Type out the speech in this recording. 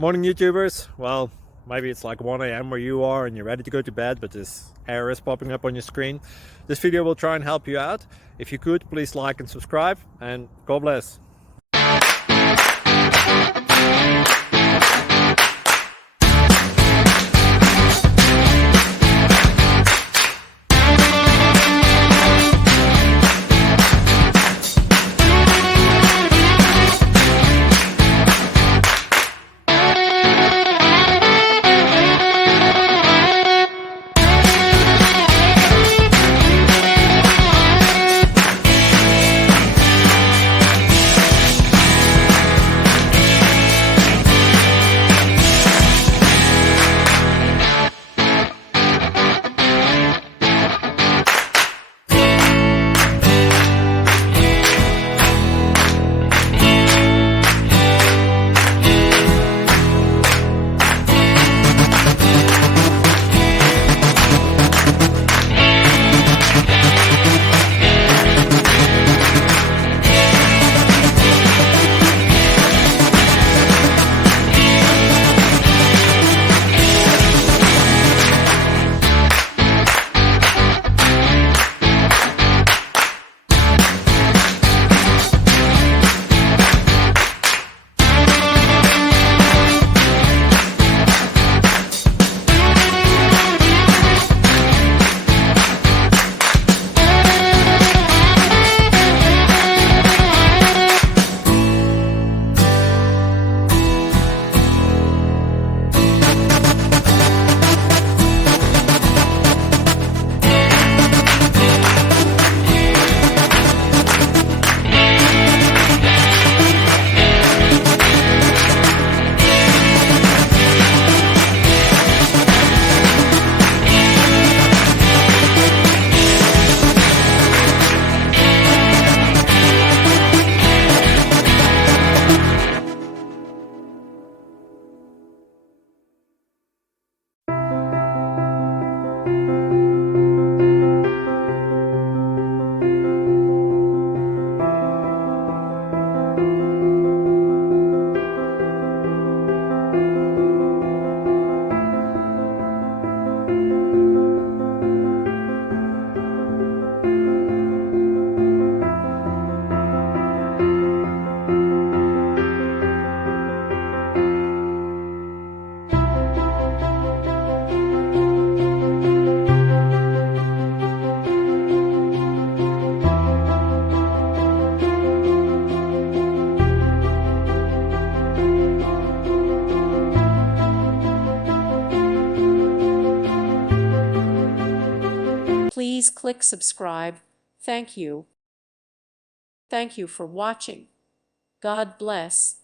Morning, YouTubers. Well, maybe it's like 1 a.m. where you are and you're ready to go to bed, but this error is popping up on your screen. This video will try and help you out. If you could, please like and subscribe, and God bless. Please click subscribe. Thank you. Thank you for watching. God bless.